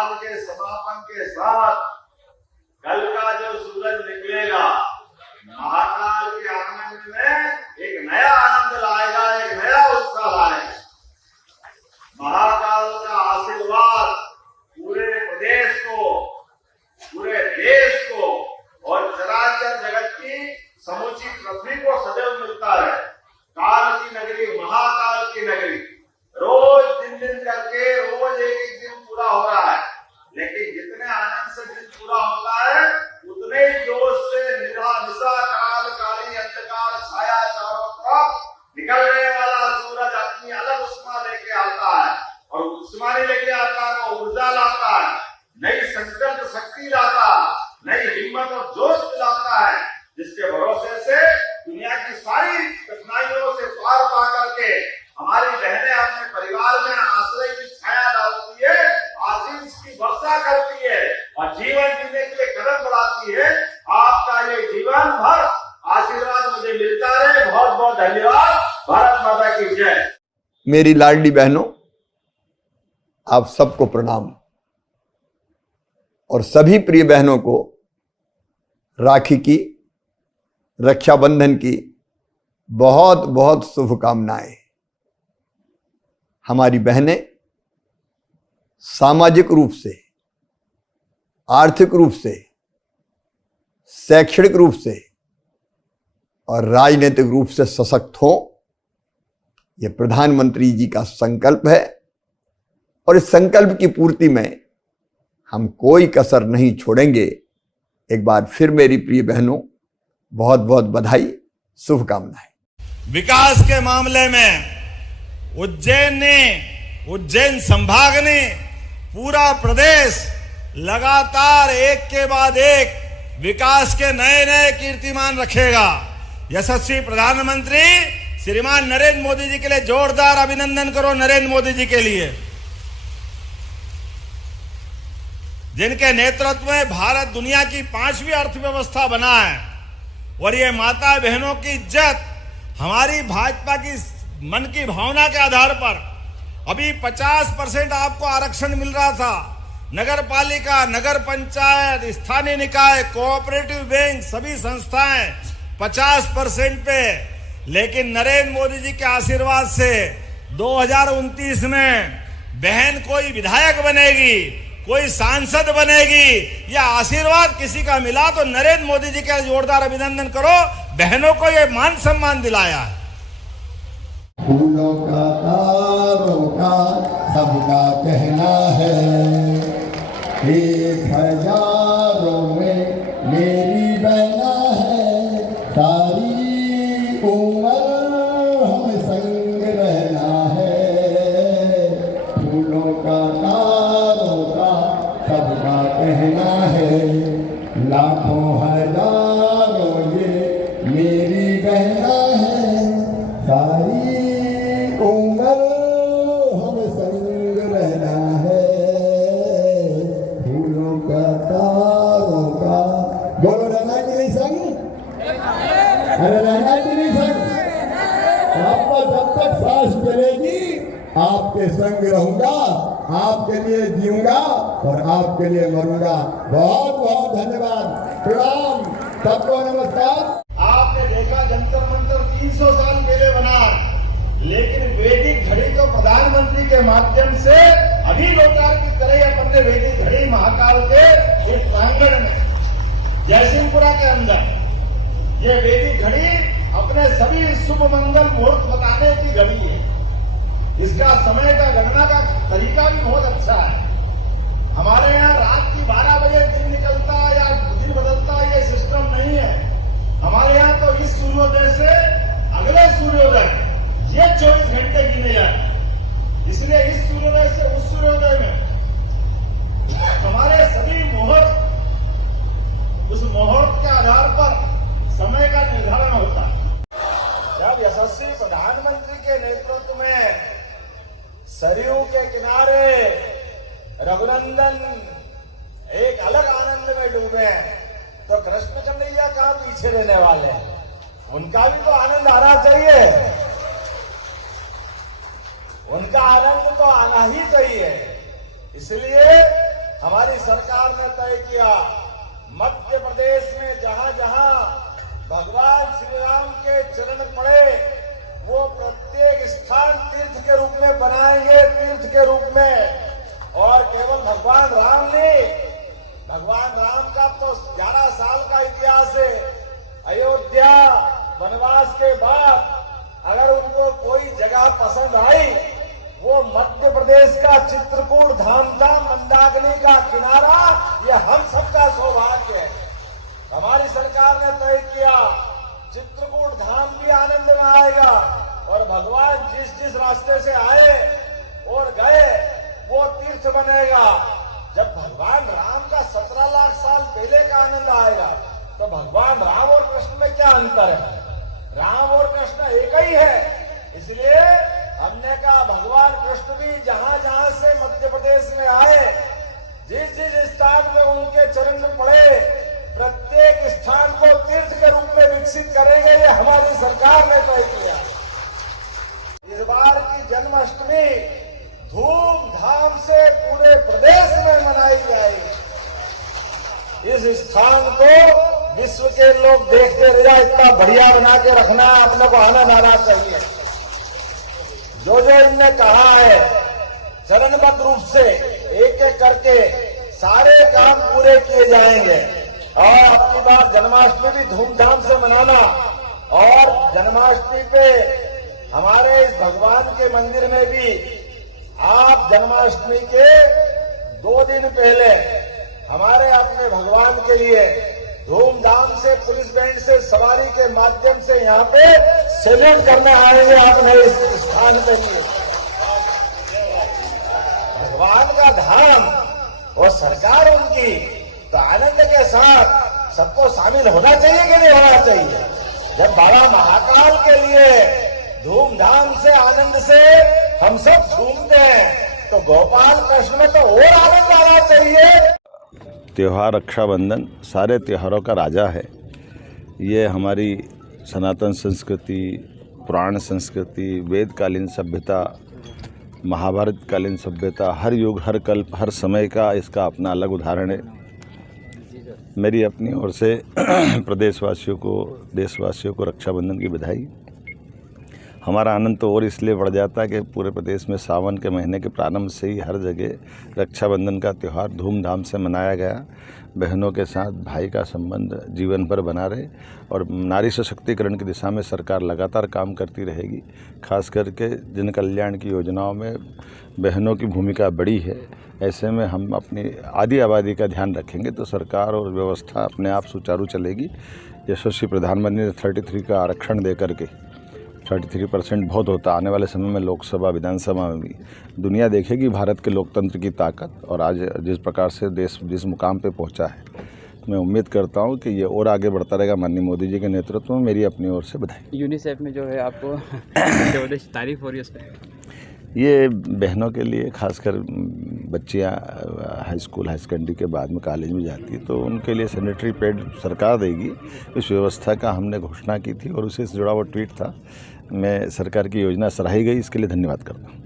साल के समापन के साथ कल का जो सूरज निकलेगा महाकाल के आनंद में एक नया आनंद लाएगा, एक नया उत्साह लाएगा। महाकाल का आशीर्वाद पूरे प्रदेश को, पूरे देश को और चराचर जगत की समूची पृथ्वी को सदैव मिलता है। काल की नगरी, महाकाल की नगरी, रोज दिन दिन करके रोज एक एक दिन पूरा हो रहा है, लेकिन जितने आनंद से दिन पूरा होता है उतने ही जोश से निशा काल काली अंधकार छाया चारों तरफ निकलने वाला सूरज अपनी अलग उष्मा लेके आता है, और उष्मा नहीं लेके आता है वो ऊर्जा लाता है, नई संकल्प शक्ति लाता है, नई हिम्मत और जोश दिलाता है, जिसके भरोसे से दुनिया की सारी कठिनाइयों से पार पा करके हमारी बहनें अपने परिवार में आश्रय की छाया डालती है, आशीष की वर्षा करती है और जीवन जीने के लिए कदम बढ़ाती है। आपका ये जीवन भर आशीर्वाद मुझे मिलता रहे। बहुत बहुत धन्यवाद। भारत माता की जय। मेरी लाडली बहनों, आप सबको प्रणाम और सभी प्रिय बहनों को राखी की, रक्षाबंधन की बहुत बहुत शुभकामनाएं। हमारी बहनें सामाजिक रूप से, आर्थिक रूप से, शैक्षणिक रूप से और राजनीतिक रूप से सशक्त हों, यह प्रधानमंत्री जी का संकल्प है और इस संकल्प की पूर्ति में हम कोई कसर नहीं छोड़ेंगे। एक बार फिर मेरी प्रिय बहनों, बहुत बहुत बधाई, शुभकामनाएं। विकास के मामले में उज्जैन संभाग ने, पूरा प्रदेश लगातार एक के बाद एक विकास के नए नए कीर्तिमान रखेगा। यशस्वी प्रधानमंत्री श्रीमान नरेंद्र मोदी जी के लिए जोरदार अभिनंदन करो। नरेंद्र मोदी जी के लिए, जिनके नेतृत्व में भारत दुनिया की 5वीं अर्थव्यवस्था बना है, और ये माता बहनों की इज्जत हमारी भाजपा की मन की भावना के आधार पर अभी 50% आपको आरक्षण मिल रहा था। नगर पालिका, नगर पंचायत, स्थानीय निकाय, कोऑपरेटिव बैंक, सभी संस्थाएं 50% पे, लेकिन नरेंद्र मोदी जी के आशीर्वाद से 2029 में बहन कोई विधायक बनेगी, कोई सांसद बनेगी, या आशीर्वाद किसी का मिला तो नरेंद्र मोदी जी का जोरदार अभिनंदन करो। बहनों को ये मान सम्मान दिलाया है। फूलों का, तारों का सबका कहना है, 1000 में मेरी बहना है, सारी उम्र हम संग रहना है। फूलों का, तारों का सबका कहना है, लाखों हजारों ये मेरी बहना है, सारी उम्र हम संग रहना है। फूलों का, तारों का, बोलो रहना कि नहीं संग? अरे रहना कि नहीं संग? आपका जब तक सांस चलेगी आपके संग रहूंगा, आपके लिए जीऊंगा और आपके लिए मरूंगा। बहुत बहुत धन्यवाद, प्रणाम, सबको नमस्कार। आपने देखा जंतर मंतर 300 साल पहले बना, लेकिन वैदिक घड़ी तो प्रधानमंत्री के माध्यम से अभी लोटार की तरह अपन ने वैदिक घड़ी महाकाल के एक प्रांगण में जयसिंहपुरा के अंदर, ये वैदिक घड़ी अपने सभी शुभ मंगल मुहूर्त बताने की घड़ी है। इसका समय का गणना का तरीका भी बहुत अच्छा है। हमारे यहाँ रात की 12 बजे दिन निकलता या दिन बदलता ये सिस्टम नहीं है। हमारे यहाँ तो इस सूर्योदय से अगले सूर्योदय ये 24 घंटे गिने जाते, इसलिए इस सूर्योदय से उस सूर्योदय में हमारे सभी मुहूर्त, उस मुहूर्त के आधार पर समय का निर्धारण होता है। जब यशस्वी प्रधानमंत्री के नेतृत्व में सरयू के किनारे रघुनंदन एक अलग आनंद में डूबे, तो कृष्ण कन्हैया कहाँ पीछे रहने वाले हैं? उनका भी तो आनंद आना चाहिए, उनका आनंद तो आना ही चाहिए। इसलिए हमारी सरकार ने तय किया, मध्य प्रदेश में जहां जहां भगवान श्री राम के चरण पड़े वो प्रत्येक स्थान तीर्थ के रूप में बनाएंगे, तीर्थ के रूप में। और केवल भगवान राम नहीं, भगवान राम का तो 11 साल का इतिहास है। अयोध्या वनवास के बाद अगर उनको कोई जगह पसंद आई, वो मध्य प्रदेश का चित्रकूट धाम था, मंदाकिनी का किनारा, ये हम सबका सौभाग्य है। हमारी सरकार ने तय किया चित्रकूट धाम भी आनंद में आएगा और भगवान जिस जिस रास्ते से आए और गए वो तीर्थ बनेगा। जब भगवान राम का 17 लाख साल पहले का आनंद आएगा तो भगवान राम और कृष्ण में क्या अंतर है? राम और कृष्ण एक ही है। इसलिए हमने कहा भगवान कृष्ण भी जहां जहां से मध्य प्रदेश में आए, जिस जिस स्थान में उनके चरण में पड़े, प्रत्येक स्थान को तीर्थ के रूप में विकसित करेंगे। ये हमारी सरकार ने तय किया। इस बार की जन्माष्टमी धूमधाम से पूरे प्रदेश में मनाई जाएगी। इस स्थान को विश्व के लोग देखते रह जाए, इतना बढ़िया बना के रखना, आप लोग को आनंद आना चाहिए। जो जो इनने कहा है चरणबद्ध रूप से एक एक करके सारे काम पूरे किए जाएंगे। और अपनी बार जन्माष्टमी भी धूमधाम से मनाना। और जन्माष्टमी पे हमारे इस भगवान के मंदिर में भी आप जन्माष्टमी के 2 दिन पहले हमारे अपने भगवान के लिए धूमधाम से पुलिस बैंड से सवारी के माध्यम से यहाँ पे सैल्यूट करने आएंगे अपने इस स्थान के लिए। भगवान का धाम और सरकार उनकी, तो आनंद के साथ सबको शामिल होना चाहिए कि नहीं होना चाहिए? जब बाबा महाकाल के लिए धूमधाम से आनंद से हम सब झूमते हैं तो गोपाल कृष्ण में तो और आनंद आना चाहिए। त्योहार रक्षाबंधन सारे त्योहारों का राजा है। ये हमारी सनातन संस्कृति, पुराण संस्कृति, वेदकालीन सभ्यता, महाभारतकालीन सभ्यता, हर युग, हर कल्प, हर समय का इसका अपना अलग उदाहरण है। मेरी अपनी ओर से प्रदेशवासियों को, देशवासियों को रक्षाबंधन की बधाई। हमारा आनंद तो और इसलिए बढ़ जाता है कि पूरे प्रदेश में सावन के महीने के प्रारंभ से ही हर जगह रक्षाबंधन का त्यौहार धूमधाम से मनाया गया। बहनों के साथ भाई का संबंध जीवन भर बना रहे और नारी सशक्तिकरण की दिशा में सरकार लगातार काम करती रहेगी। खास करके जन कल्याण की योजनाओं में बहनों की भूमिका बड़ी है। ऐसे में हम अपनी आधी आबादी का ध्यान रखेंगे तो सरकार और व्यवस्था अपने आप सुचारू चलेगी। यशस्वी प्रधानमंत्री ने 33 का आरक्षण दे करके 33% बहुत होता। आने वाले समय में लोकसभा, विधानसभा में भी दुनिया देखेगी भारत के लोकतंत्र की ताकत और आज जिस प्रकार से देश जिस मुकाम पे पहुंचा है। मैं उम्मीद करता हूं कि ये और आगे बढ़ता रहेगा माननीय मोदी जी के नेतृत्व में। मेरी अपनी ओर से बधाई। यूनिसेफ में जो है आपको तारीफ हो रही है उस पर? ये बहनों के लिए, खासकर बच्चियां हाई स्कूल, हाई सेकेंडरी के बाद में कॉलेज में जाती है तो उनके लिए सैनिटरी पैड सरकार देगी। इस व्यवस्था का हमने घोषणा की थी और उसी से जुड़ा हुआ ट्वीट था। मैं सरकार की योजना सराही गई, इसके लिए धन्यवाद करता हूँ।